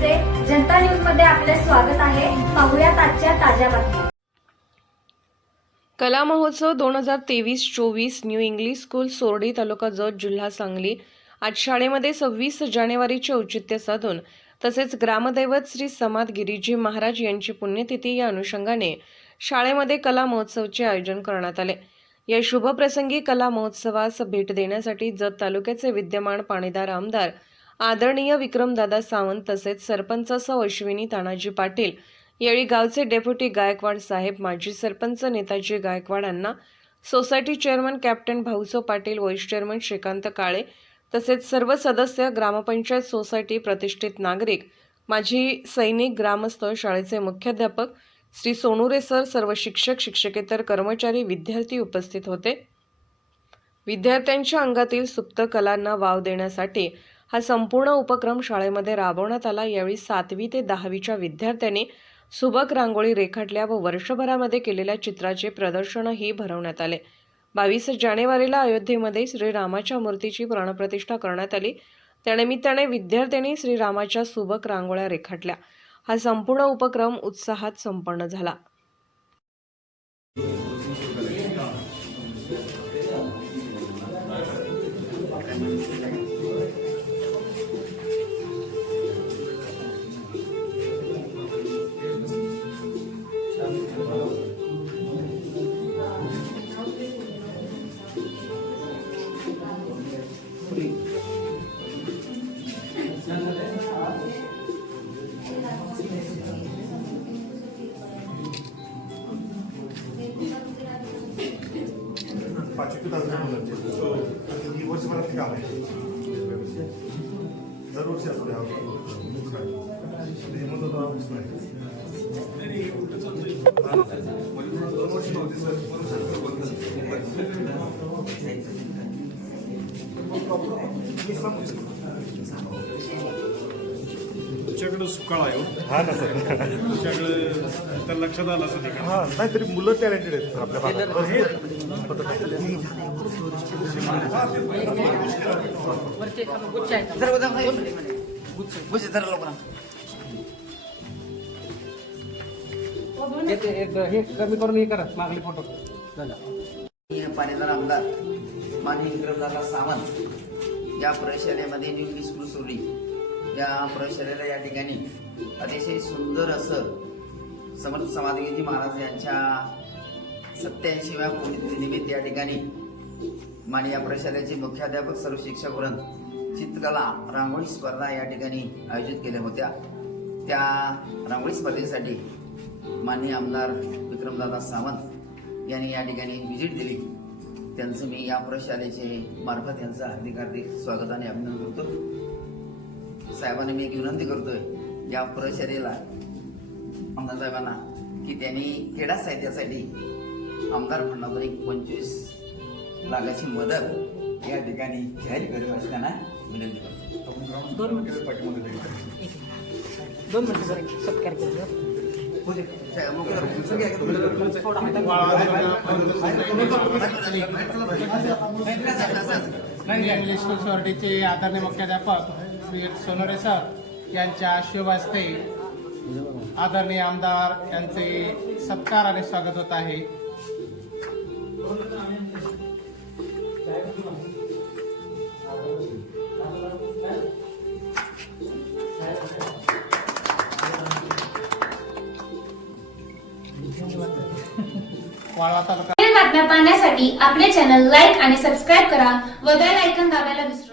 नमस्ते जनता न्यूजमध्ये आपले स्वागत आहे. पाहुयात आजच्या ताज्या बातम्या. कला महोत्सव दोन हजार तेवीस चोवीस new English school Sordi taluka Jath जिल्हा सांगली. आज शाळेमध्ये सव्वीस जानेवारीचे औचित्य साधून तसेच ग्रामदैवत श्री समाद गिरीजी महाराज यांची पुण्यतिथी या अनुषंगाने शाळेमध्ये कला महोत्सवचे आयोजन करण्यात आले. या शुभप्रसंगी कला महोत्सवास भेट देण्यासाठी जत तालुक्याचे विद्यमान पाणीदार आमदार आदरणीय विक्रमदादा सावंत तसेच सरपंच सौ अश्विनी तानाजी पाटील यावेळी गावचे डेप्युटी गायकवाड साहेब माजी सरपंच नेताजी गायकवाड यांना society chairman captain Bhauso Patil vice chairman Shrikant Kale तसेच सर्व सदस्य ग्रामपंचायत सोसायटी प्रतिष्ठित नागरिक माजी सैनिक ग्रामस्थ शाळेचे मुख्याध्यापक श्री सोनुरे सर सर्व शिक्षक शिक्षकेतर कर्मचारी विद्यार्थी उपस्थित होते. विद्यार्थ्यांच्या अंगातील सुप्त कलांना वाव देण्यासाठी हा संपूर्ण उपक्रम शाळेमध्ये राबवण्यात आला. यावेळी सातवी ते दहावीच्या विद्यार्थ्यांनी सुबक रांगोळी रेखाटल्या व वर्षभरामध्ये केलेल्या चित्राचे प्रदर्शनही भरवण्यात आले. बावीस जानेवारीला अयोध्येमध्ये श्रीरामाच्या मूर्तीची प्राणप्रतिष्ठा करण्यात आली. त्यानिमित्ताने विद्यार्थ्यांनी श्रीरामाच्या सुबक रांगोळ्या रेखाटल्या. हा संपूर्ण उपक्रम उत्साहात संपन्न झाला. पाचवी ते दहावी मुलांचे ही वर्षभरात काम आहे दरवर्षी असते हा ते म्हणतो तो ऑफिस नाही दरवर्षी नव्हती सर तुमच्याकडे सुकाळ आहे हो. हा ना सर. तुमच्याकडे तर लक्षात आलं असं ठिकाण हा नाही तरी मुलं टॅलेंटेड आहेत सर आपल्या भागात. लवकर हे कमी करून हे करा मागले फोटो. पाणीदार आमदार माननीय विक्रमदादा सावंत या इंग्लिश स्कूल सोडली या प्रशालेला या ठिकाणी अतिशय सुंदर असं समर्थ समाधीजी महाराज यांच्या सत्याऐंशीव्या पुण्यतिथीनिमित्त या ठिकाणी माने या प्रशालेचे मुख्याध्यापक सर्व शिक्षक वृंद चित्रकला रांगोळी स्पर्धा या ठिकाणी आयोजित केल्या होत्या. त्या रांगोळी स्पर्धेसाठी माननीय आमदार विक्रमदादा सावंत यांनी या ठिकाणी व्हिजिट दिली. त्यांचं मी या प्रशालेचे मार्फत यांचं हार्दिक हार्दिक स्वागत आणि अभिनंदन करतो. साहेबांना मी एक विनंती करतोय या प्रशालेला आमदार साहेबांना की त्यांनी क्रीडा साहित्यासाठी आमदार फंडातून एक पंचवीस लाखाची मदत या ठिकाणी जाहीर करावी अशी त्यांना विनंती करतो दोन मिनिटं दोन मिनिटं सत्कार करू ऐका. इंग्लिश सोसायटीचे आदरणीय मुख्याध्यापक श्री सोनोरे सर यांच्या शुभ हस्ते आदरणीय आमदार यांचे सत्कार आणि स्वागत होत आहे. वाळवा तालुका बातम्या पाहण्यासाठी आपले चॅनल लाईक आणि सबस्क्राईब करा व बेल आयकॉन दाबायला विसरू